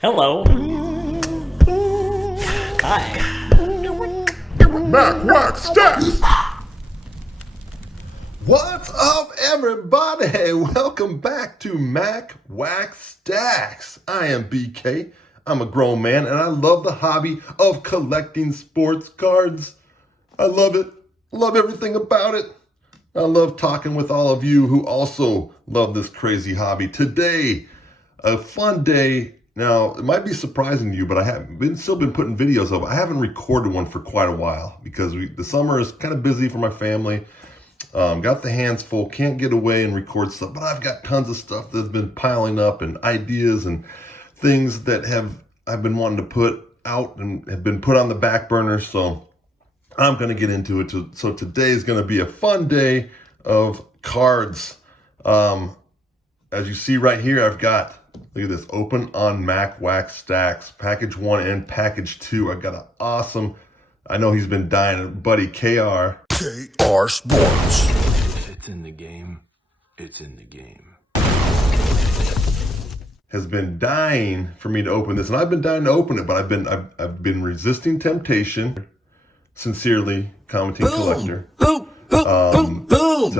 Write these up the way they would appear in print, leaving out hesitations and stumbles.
Hello. Hi. Mac Wax Stacks! What's up, everybody? Welcome back to Mac Wax Stacks. I am BK. I'm a grown man, and I love the hobby of collecting sports cards. I love it. Love everything about it. I love talking with all of you who also love this crazy hobby. Today, a fun day. Now, it might be surprising to you, but I have still been putting videos up. I haven't recorded one for quite a while because the summer is kind of busy for my family. Got the hands full, can't get away and record stuff, but I've got tons of stuff that's been piling up and ideas and things that I've been wanting to put out and have been put on the back burner. So I'm going to get into it. So today is going to be a fun day of cards. As you see right here, I've got, look at this, open on Mac Wax Stacks, package 1 and package 2. I've got an awesome, I know he's been dying, buddy KR Sports. It's in the game. It's in the game. Has been dying for me to open this, and I've been dying to open it, but I've been resisting temptation. Sincerely, commenting collector. To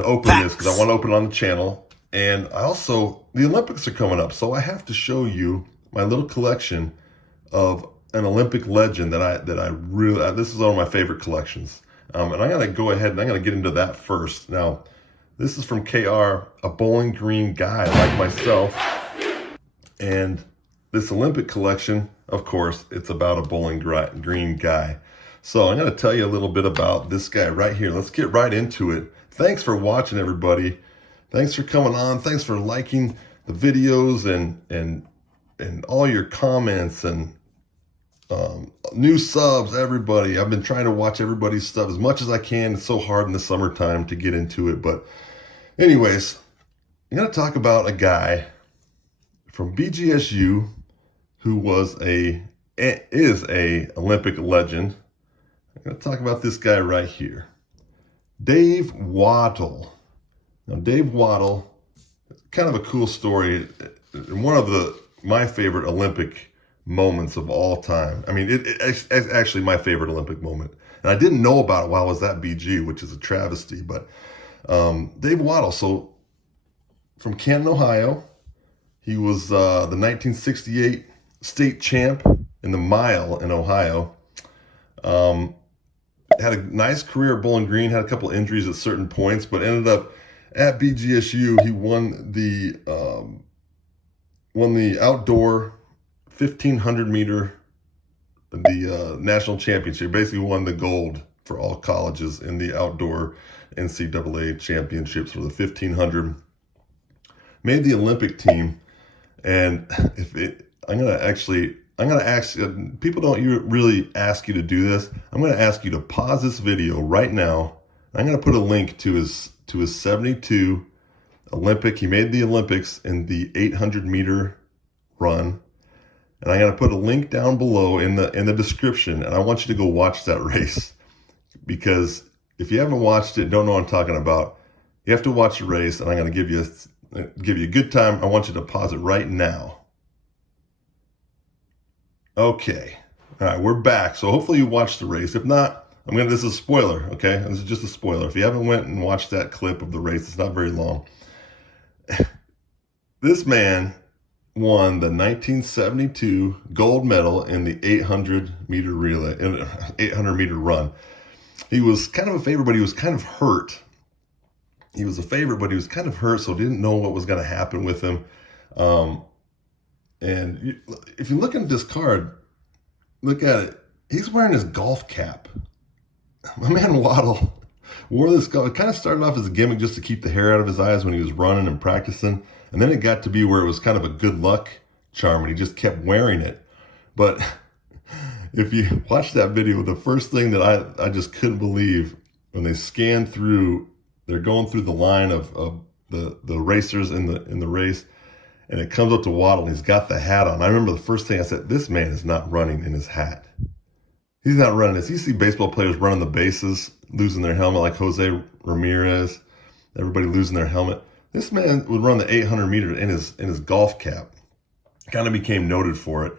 open this because I want to open it on the channel, and I also, the Olympics are coming up, so I have to show you my little collection of an Olympic legend that I really, this is one of my favorite collections. And I'm going to go ahead and I'm going to get into that first. Now, this is from KR, a Bowling Green guy like myself. And this Olympic collection, of course, it's about a Bowling Green guy. So I'm going to tell you a little bit about this guy right here. Let's get right into it. Thanks for watching, everybody. Thanks for coming on. Thanks for liking the videos and all your comments and new subs, everybody. I've been trying to watch everybody's stuff as much as I can. It's so hard in the summertime to get into it. But anyways, I'm going to talk about a guy from BGSU who is a Olympic legend. I'm going to talk about this guy right here, Dave Waddle. Now, Dave Waddle, kind of a cool story, one of my favorite Olympic moments of all time. I mean, it's actually my favorite Olympic moment. And I didn't know about it while I was at BG, which is a travesty. But Dave Waddle, so from Canton, Ohio, he was the 1968 state champ in the mile in Ohio. Had a nice career at Bowling Green, had a couple injuries at certain points, but ended up at BGSU. He won the outdoor 1,500 meter, the national championship. Basically won the gold for all colleges in the outdoor NCAA championships for the 1,500. Made the Olympic team. And I'm going to ask, people don't really ask you to do this. I'm going to ask you to pause this video right now. I'm going to put a link to his 72 Olympic. He made the Olympics in the 800 meter run. And I'm going to put a link down below in the description. And I want you to go watch that race. Because if you haven't watched it, don't know what I'm talking about, you have to watch the race. And I'm going to give you a good time. I want you to pause it right now. Okay. All right, we're back. So hopefully you watched the race. If not, this is a spoiler, okay? This is just a spoiler. If you haven't went and watched that clip of the race, it's not very long. This man won the 1972 gold medal in the 800 meter relay, 800 meter run. He was kind of a favorite, but he was kind of hurt. He was a favorite, but he was kind of hurt, so didn't know what was going to happen with him. And if you look at this card, look at it. He's wearing his golf cap. My man Waddle wore this golf. It kind of started off as a gimmick just to keep the hair out of his eyes when he was running and practicing. And then it got to be where it was kind of a good luck charm, and he just kept wearing it. But if you watch that video, the first thing that I just couldn't believe when they scanned through, they're going through the line of the racers in the race, and it comes up to Waddle, and he's got the hat on. I remember the first thing I said, this man is not running in his hat. He's not running this. You see baseball players running the bases, losing their helmet, like Jose Ramirez, everybody losing their helmet. This man would run the 800 meter in his golf cap. Kind of became noted for it.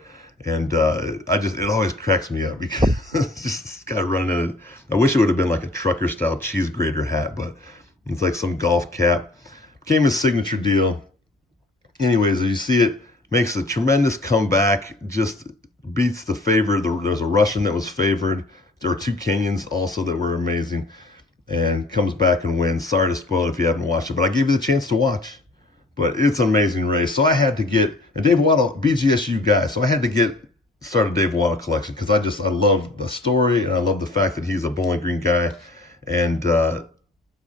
And it always cracks me up because it's just this guy running in it. I wish it would have been like a trucker style cheese grater hat, but it's like some golf cap. Became his signature deal. Anyways, as you see it, makes a tremendous comeback, just beats the favorite. There's a Russian that was favored. There were two Kenyans also that were amazing, and comes back and wins. Sorry to spoil it if you haven't watched it, but I gave you the chance to watch. But it's an amazing race. So I had to get, and Dave Waddle, BGSU guy, so I had to start a Dave Waddle collection because I love the story, and I love the fact that he's a Bowling Green guy, and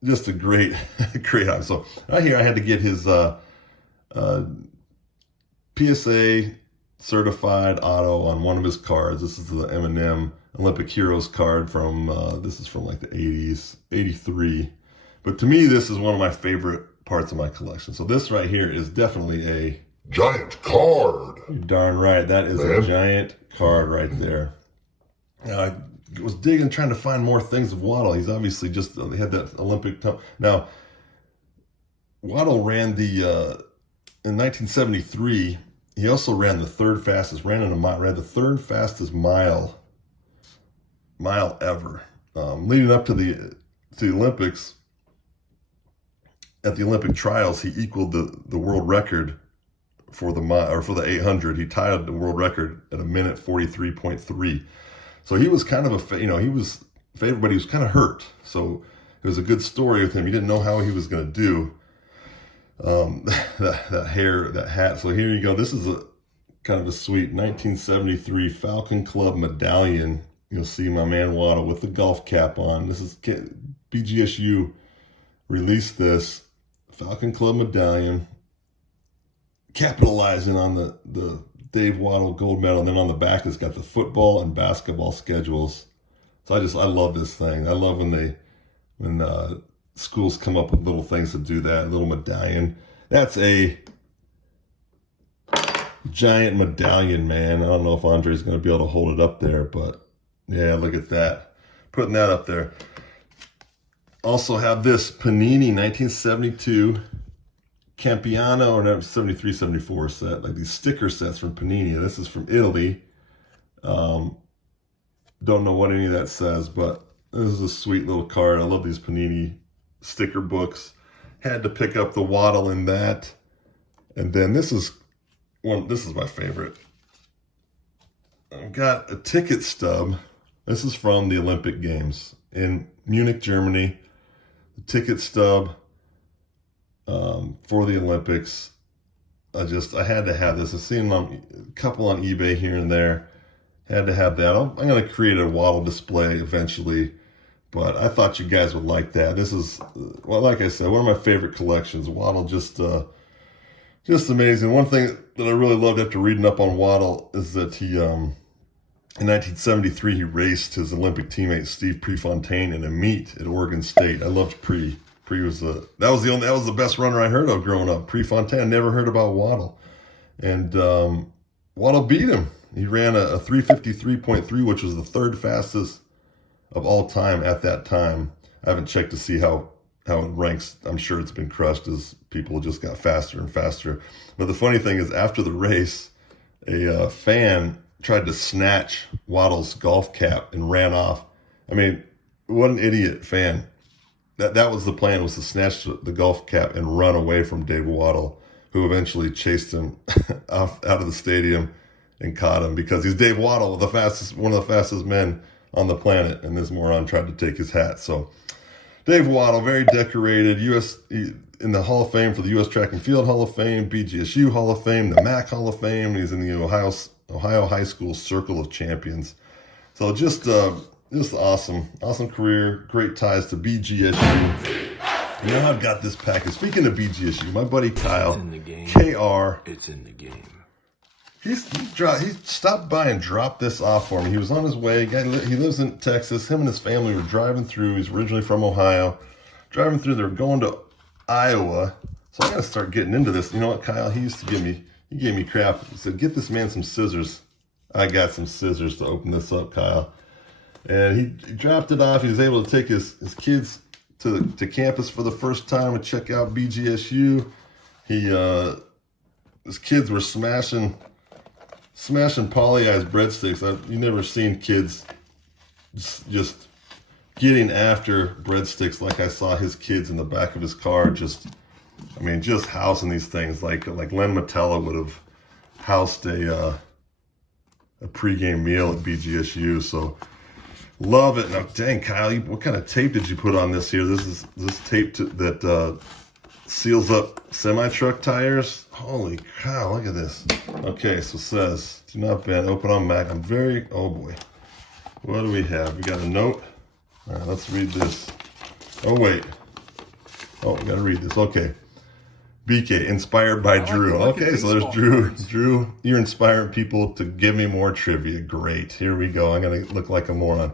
just a great, great item. So right here I had to get his PSA certified auto on one of his cards. This is the M&M Olympic Heroes card from, this is from like the 80s, 83. But to me, this is one of my favorite parts of my collection. So this right here is definitely a giant card. You're darn right. That is a giant card right there. I was digging, trying to find more things of Waddle. He's obviously just, he had that Olympic time. Now, Waddle ran in 1973, he also ran the third fastest, ran the third fastest mile ever. Leading up to the Olympics, at the Olympic trials, he equaled the world record for the mile, or for the 800. He tied the world record at 1:43.3. So he was kind of he was favored, but he was kind of hurt. So it was a good story with him. You didn't know how he was going to do. That hair, that hat. So here you go. This is a kind of a sweet 1973 Falcon Club medallion. You'll see my man Waddle with the golf cap on. This is BGSU released this Falcon Club medallion, capitalizing on the Dave Waddle gold medal. And then on the back, it's got the football and basketball schedules. So I love this thing. I love when schools come up with little things to do that, a little medallion. That's a giant medallion, man. I don't know if Andre's going to be able to hold it up there, but yeah, look at that. Putting that up there. Also have this Panini 1972 Campiano, or 73-74 set, like these sticker sets from Panini. This is from Italy. Don't know what any of that says, but this is a sweet little card. I love these Panini sticker books. Had to pick up the Waddle in that. And then this is my favorite. I've got a ticket stub. This is from the Olympic Games in Munich, Germany. The ticket stub for the Olympics. I had to have this. I've seen a couple on eBay here and there. Had to have that. I'm going to create a Waddle display eventually, but I thought you guys would like that. This is, well, like I said, one of my favorite collections. Waddle just amazing. One thing that I really loved after reading up on Waddle is that he, in 1973, he raced his Olympic teammate Steve Prefontaine in a meet at Oregon State. I loved Pre. Pre was that was the best runner I heard of growing up. Prefontaine. I never heard about Waddle, and Waddle beat him. He ran a 3:53.3, which was the third fastest of all time at that time. I haven't checked to see how it ranks. I'm sure it's been crushed as people just got faster and faster. But the funny thing is, after the race, a fan tried to snatch Waddle's golf cap and ran off. I mean, what an idiot fan. That was the plan, was to snatch the golf cap and run away from Dave Waddle, who eventually chased him out of the stadium and caught him, because he's Dave Waddle, one of the fastest men on the planet, and this moron tried to take his hat. So Dave Waddle, very decorated, in the Hall of Fame for the U.S. Track and Field Hall of Fame, BGSU Hall of Fame, the MAC Hall of Fame. He's in the Ohio High School Circle of Champions. So just awesome career, great ties to BGSU. Now I've got this package. Speaking of BGSU, my buddy Kyle, KR, It's in the game. he stopped by and dropped this off for me. He was on his way. He lives in Texas. Him and his family were driving through. He's originally from Ohio. Driving through, they were going to Iowa. So I got to start getting into this. You know what, Kyle? He gave me crap. He said, get this man some scissors. I got some scissors to open this up, Kyle. And he dropped it off. He was able to take his kids to campus for the first time and check out BGSU. His kids were smashing smashing poly-eyes breadsticks. You never seen kids just getting after breadsticks like I saw his kids in the back of his car. Just housing these things like Len Matella would have housed a pregame meal at BGSU. So love it. Now, dang, Kyle, what kind of tape did you put on this here? This tape that seals up semi-truck tires. Holy cow, look at this. Okay, so it says, do not bend, open on Mac. Oh boy. What do we have? We got a note. All right, let's read this. Oh, wait. Oh, we got to read this. Okay. BK, inspired by Drew. Okay, so there's Drew. Drew, you're inspiring people to give me more trivia. Great. Here we go. I'm going to look like a moron.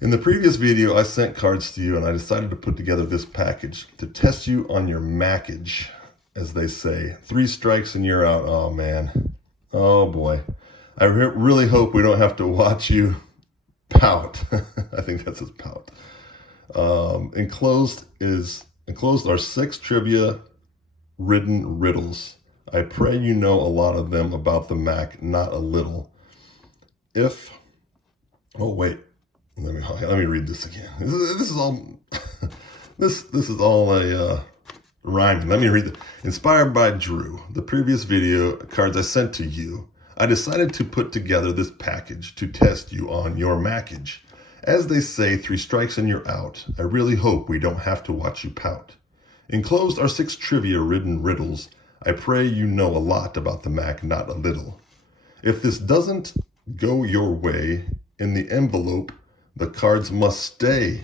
In the previous video, I sent cards to you, and I decided to put together this package to test you on your Mackage, as they say. 3 strikes and you're out. Oh, man. Oh, boy. I really hope we don't have to watch you pout. I think that's his pout. Enclosed are 6 trivia-ridden riddles. I pray you know a lot of them about the Mac, not a little. Oh, wait. Let me read this again. This is all this is all a rhyming. Let me read it. Inspired by Drew, the previous video cards I sent to you, I decided to put together this package to test you on your Mackage. As they say, 3 strikes and you're out. I really hope we don't have to watch you pout. Enclosed are 6 trivia-ridden riddles. I pray you know a lot about the Mac, not a little. If this doesn't go your way, in the envelope, the cards must stay.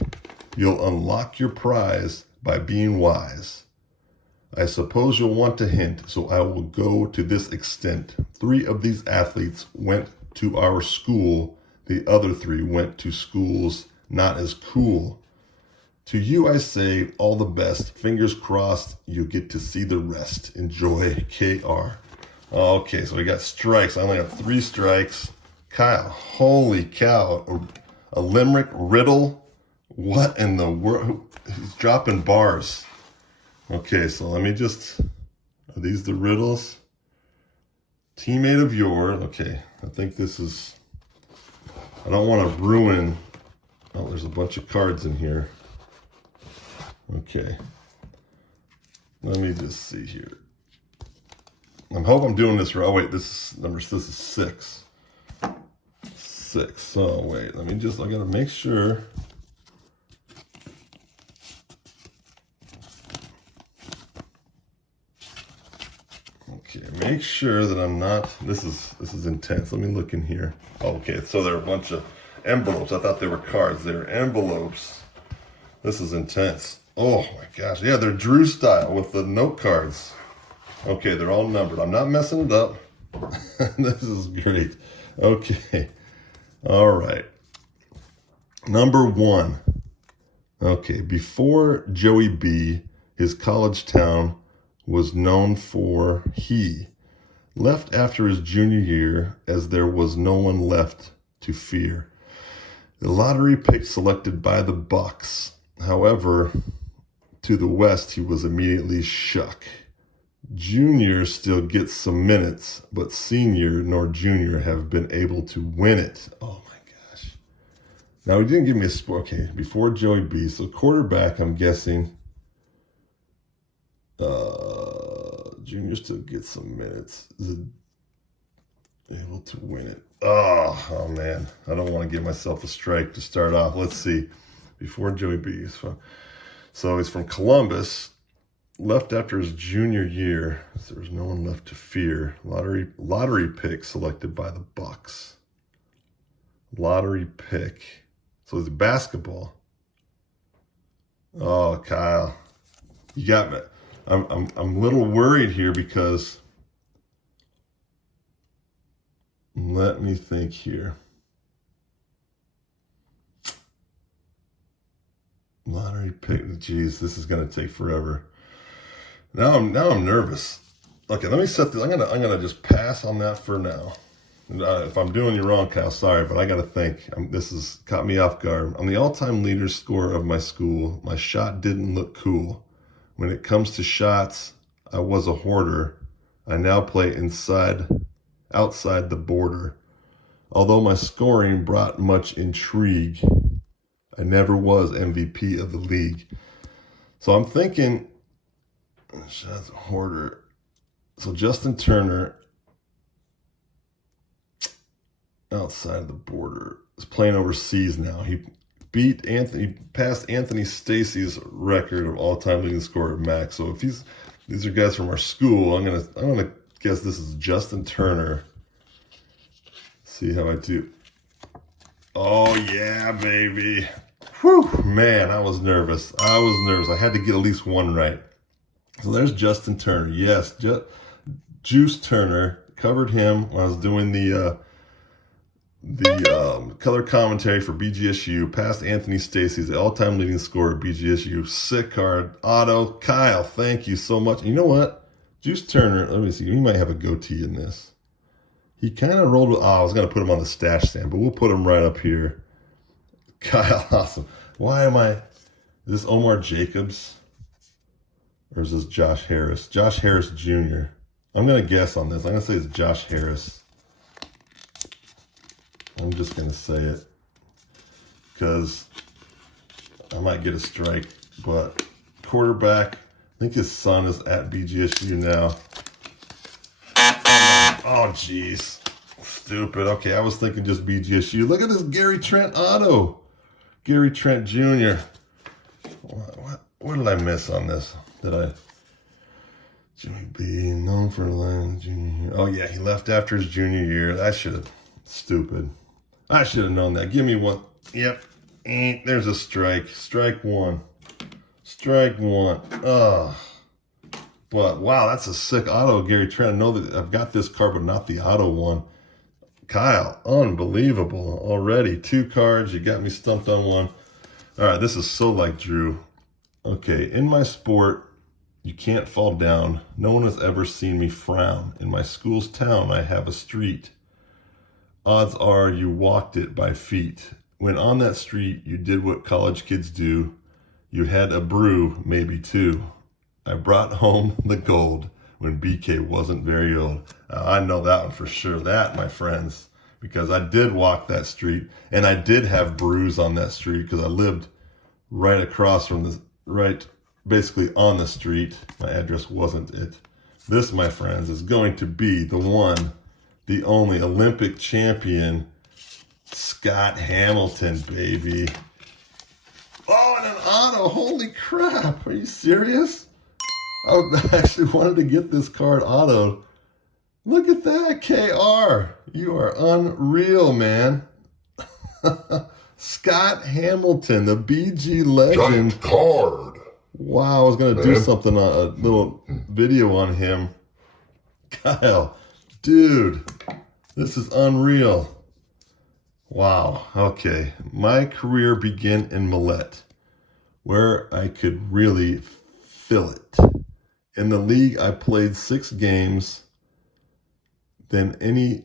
You'll unlock your prize by being wise. I suppose you'll want a hint, so I will go to this extent. 3 of these athletes went to our school. The other 3 went to schools not as cool. To you I say all the best. Fingers crossed you get to see the rest. Enjoy, KR. Okay, so we got strikes. I only have 3 strikes. Kyle, holy cow. A limerick riddle? What in the world? He's dropping bars. Okay, so let me just... Are these the riddles? Teammate of yours. Okay, I think this is... I don't want to ruin... Oh, there's a bunch of cards in here. Okay. Let me just see here. I hope I'm doing this right. Oh, wait, this is 6. 6. Oh, wait, I gotta make sure. Okay, make sure that I'm not, this is intense. Let me look in here. Okay, so there are a bunch of envelopes. I thought they were cards. They're envelopes. This is intense. Oh my gosh. Yeah, they're Drew style with the note cards. Okay, they're all numbered. I'm not messing it up. This is great. Okay. All right. Number 1. Okay, before Joey B, his college town was known for he left after his junior year as there was no one left to fear. The lottery pick selected by the Bucks. However, to the west, he was immediately shuck. Junior still gets some minutes, but senior nor junior have been able to win it. Oh my gosh. Now, he didn't give me a score. Okay, before Joey B. So quarterback, I'm guessing. Junior still gets some minutes. Is it able to win it? Oh man. I don't want to give myself a strike to start off. Let's see. Before Joey B. So he's from Columbus. Left after his junior year. So there's no one left to fear. Lottery pick selected by the Bucks. Lottery pick. So it's basketball. Oh, Kyle, you got me. I'm a little worried here because let me think here. Lottery pick. Geez, this is gonna take forever. Now I'm nervous. Okay, let me set this. I'm gonna just pass on that for now. If I'm doing you wrong, Kyle, sorry, but I gotta think. This has caught me off guard. I'm the all-time leader scorer of my school. My shot didn't look cool. When it comes to shots, I was a hoarder. I now play inside outside the border. Although my scoring brought much intrigue, I never was MVP of the league. So I'm thinking, shots hoarder. So Justin Turner, outside the border, is playing overseas now. He passed Anthony Stacey's record of all-time leading scorer at Max. So if these are guys from our school, I'm gonna guess this is Justin Turner. See how I do. Oh yeah, baby. Whew, man, I was nervous. I had to get at least one right. So there's Justin Turner. Yes, Juice Turner. Covered him when I was doing the color commentary for BGSU. Past Anthony Stacey's all-time leading scorer at BGSU. Sick card. Otto. Kyle, thank you so much. And you know what? Juice Turner, let me see. He might have a goatee in this. He kind of rolled with, I was going to put him on the stash stand, but we'll put him right up here. Kyle, awesome. Is this Omar Jacobs? Or is this Josh Harris? Josh Harris Jr. I'm going to guess on this. I'm going to say it's Josh Harris. I'm just going to say it because I might get a strike. But quarterback, I think his son is at BGSU now. Oh, jeez. Stupid. Okay, I was thinking just BGSU. Look at this Gary Trent auto. Gary Trent Jr. What did I miss on this? Jimmy B, known for line junior. Oh, yeah, he left after his junior year. Stupid. I should have known that. Give me one. Yep. There's a strike. Strike one. Ugh. But, wow, that's a sick auto, Gary Trent. I know that I've got this card, but not the auto one. Kyle, unbelievable already. 2 cards. You got me stumped on one. All right, this is so like Drew. Okay, in my sport, you can't fall down. No one has ever seen me frown. In my school's town, I have a street. Odds are you walked it by feet. When on that street, you did what college kids do. You had a brew, maybe 2. I brought home the gold when BK wasn't very old. I know that one for sure. That, my friends, because I did walk that street, and I did have brews on that street because I lived right across from basically on the street. My address wasn't it. This, my friends, is going to be the one, the only Olympic champion, Scott Hamilton, baby. Oh, and an auto. Holy crap. Are you serious? I actually wanted to get this card autoed. Look at that, KR. You are unreal, man. Scott Hamilton, the BG legend. Giant card. Wow, I was going to do something, a little video on him. Kyle, dude, this is unreal. Wow, okay. My career began in Millette, where I could really feel it. In the league, I played 6 games more than any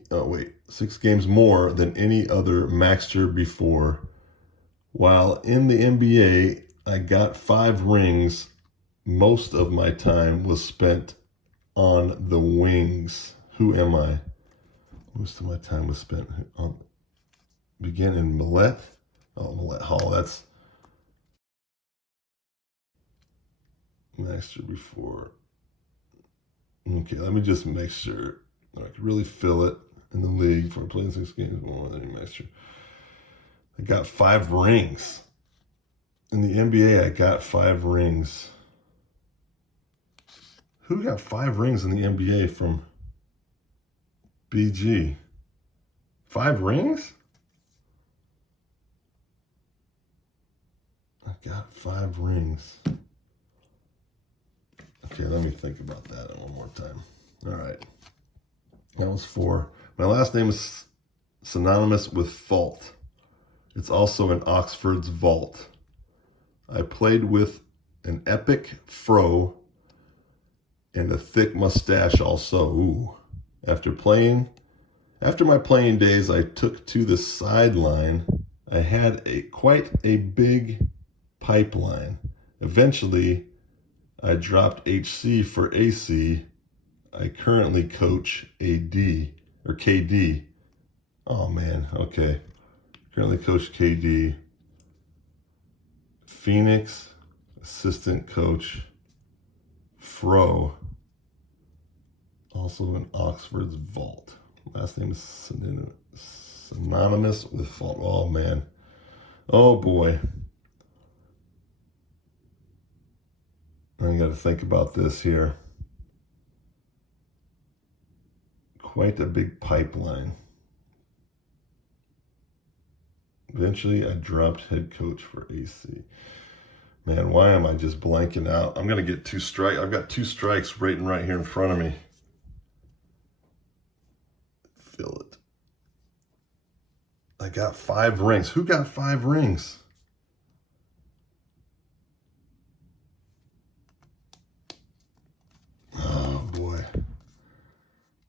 other Maxter before. While in the NBA, I got 5 rings. Most of my time was spent on the wings. Who am I? Most of my time was spent on. Began in Millette. Oh, Millette Hall. That's Maxter before. Okay, let me just make sure I can really feel it in the league for playing 6 games more than any Maxter. I got 5 rings. In the NBA, I got 5 rings. Who got 5 rings in the NBA from BG? 5 rings? I got 5 rings. Okay, let me think about that one more time. All right. That was 4. My last name is synonymous with fault. It's also in Oxford's vault. I played with an epic fro and a thick mustache also. Ooh. After my playing days, I took to the sideline. I had quite a big pipeline. Eventually, I dropped HC for AC. I currently coach AD. or KD. Oh, man. Okay. Currently coach KD. Phoenix, assistant coach Fro. Also in Oxford's vault. Last name is synonymous with fault. Oh, man. Oh, boy. I got to think about this here. Quite a big pipeline. Eventually, I dropped head coach for AC. Man, why am I just blanking out? I'm going to get 2 strikes. I've got 2 strikes right here in front of me. Feel it. I got 5 rings. Who got 5 rings? Oh, boy.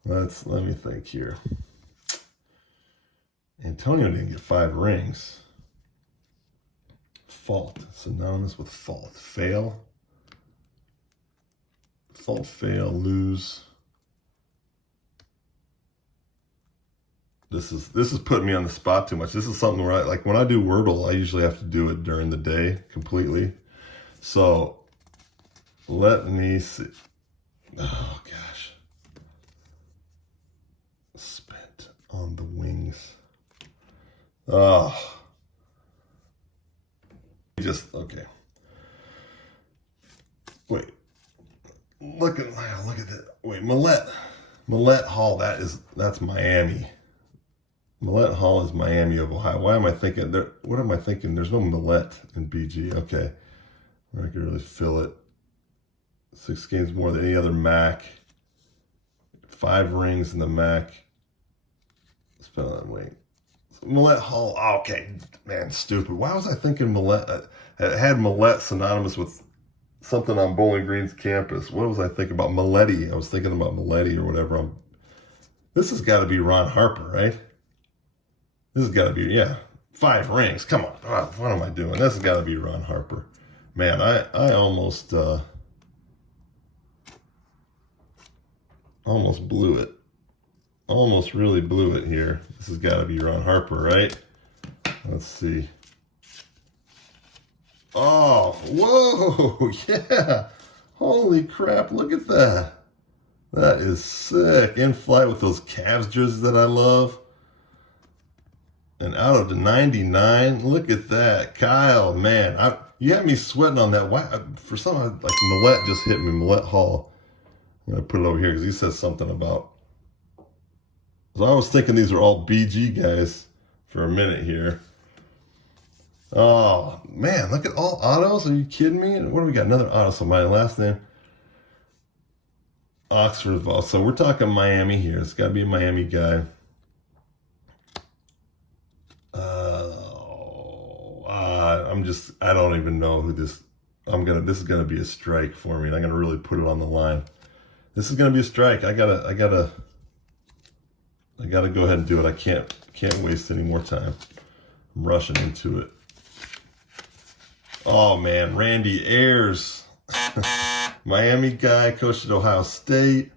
Let me think here. Antonio didn't get 5 rings. Fault. Synonymous with fault. Fail. Fault, fail, lose. This is putting me on the spot too much. This is something where like when I do Wordle, I usually have to do it during the day completely. So let me see. Oh gosh. Spent on the wings. Oh. Okay. Wait. Look at that. Wait, Millette Hall, that's Miami. Millette Hall is Miami of Ohio. Why am I thinking there? What am I thinking? There's no Millette in BG. Okay. I can really feel it. 6 games more than any other MAC. 5 rings in the MAC. Spell that way. Millette Hall. Oh, okay. Man, stupid. Why was I thinking Millette? I had Millette synonymous with something on Bowling Green's campus. What was I thinking about? Milletti. I was thinking about Milletti or whatever. This has got to be Ron Harper, right? This has got to be, yeah. 5 rings. Come on. What am I doing? This has got to be Ron Harper. Man, I almost blew it. Almost really blew it here. This has got to be Ron Harper, right? Let's see. Oh, whoa, yeah. Holy crap, look at that. That is sick. In flight with those Cavs jerseys that I love. And out of the 99, look at that. Kyle, man, you had me sweating on that. Why? For some, like Millette just hit me, Millette Hall. I'm going to put it over here because he says something about. So I was thinking these are all BG guys for a minute here. Oh, man, look at all autos. Are you kidding me? What do we got? Another auto. So my last name, Oxford. So we're talking Miami here. It's got to be a Miami guy. I don't even know who this, this is going to be a strike for me. And I'm going to really put it on the line. This is going to be a strike. I gotta go ahead and do it. I can't waste any more time. I'm rushing into it. Oh man, Randy Ayers, Miami guy, coached at Ohio State,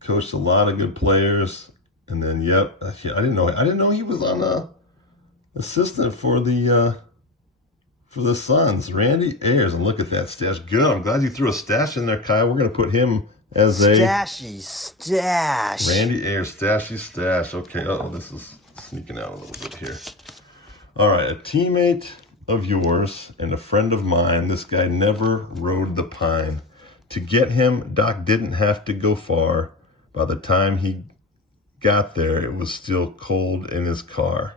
coached a lot of good players, and then yep, I didn't know he was on assistant for the Suns. Randy Ayers, and look at that stash. Good. I'm glad you threw a stash in there, Kyle. We're gonna put him as a stashy stash. Randy Ayers, stashy stash. Okay. Oh, this is sneaking out a little bit here. All right, a teammate of yours and a friend of mine. This guy never rode the pine. To get him, Doc didn't have to go far. By the time he got there, it was still cold in his car.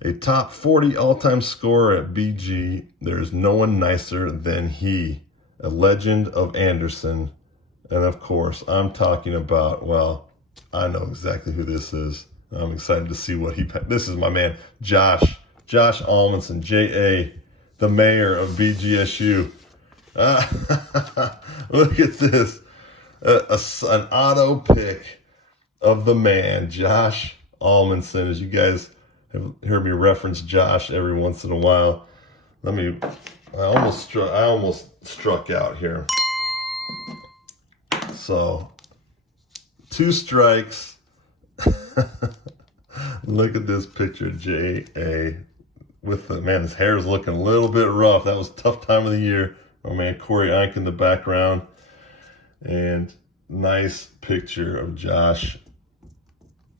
A top 40 all-time scorer at BG. There's no one nicer than he. A legend of Anderson. And of course, I'm talking about, well, I know exactly who this is. I'm excited to see what this is my man, Josh Almanson, J.A., the mayor of BGSU. Look at this. An auto pick of the man, Josh Almanson. As you guys have heard me reference Josh every once in a while. I almost struck out here. So 2 strikes. Look at this picture, J.A. with the, man, his hair is looking a little bit rough. That was a tough time of the year. My man Corey Ike in the background. And nice picture of Josh.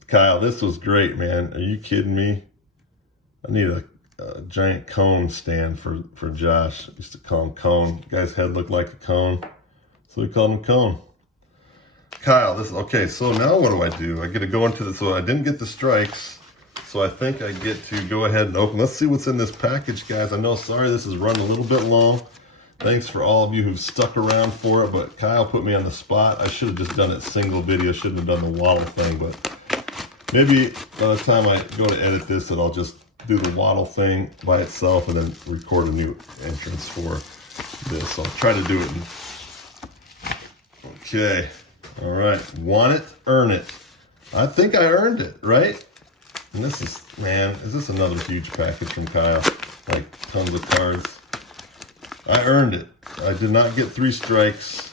Kyle, this was great, man. Are you kidding me? I need a giant cone stand for Josh. I used to call him Cone. The guy's head looked like a cone, so we called him Cone. Kyle, this, okay, so now what do? I get to go into the, so I didn't get the strikes, so I think I get to go ahead and open. Let's see what's in this package, guys. I know, sorry, this is running a little bit long. Thanks for all of you who've stuck around for it, but Kyle put me on the spot. I should have just done it single video, shouldn't have done the waddle thing, but maybe by the time I go to edit this, that I'll just do the waddle thing by itself and then record a new entrance for this. I'll try to do it. Okay. All right. Want it, earn it. I think I earned it, right? And this is, man, is this another huge package from Kyle? Like tons of cards. I earned it. I did not get 3 strikes.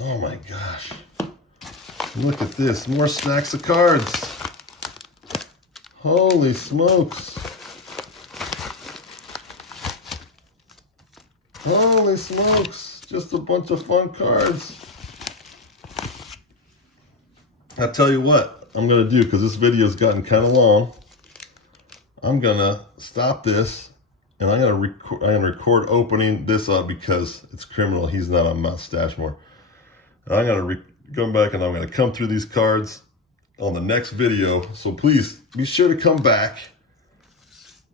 Oh my gosh. Look at this. More stacks of cards. Holy smokes. Holy smokes. Just a bunch of fun cards. I'll tell you what I'm going to do, because this video's gotten kind of long. I'm going to stop this, and I'm going to record opening this up because it's criminal. He's not on Mustache more. And I'm going to come back and I'm going to come through these cards on the next video. So please be sure to come back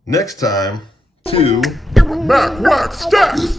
next time to Mac Wax Stacks!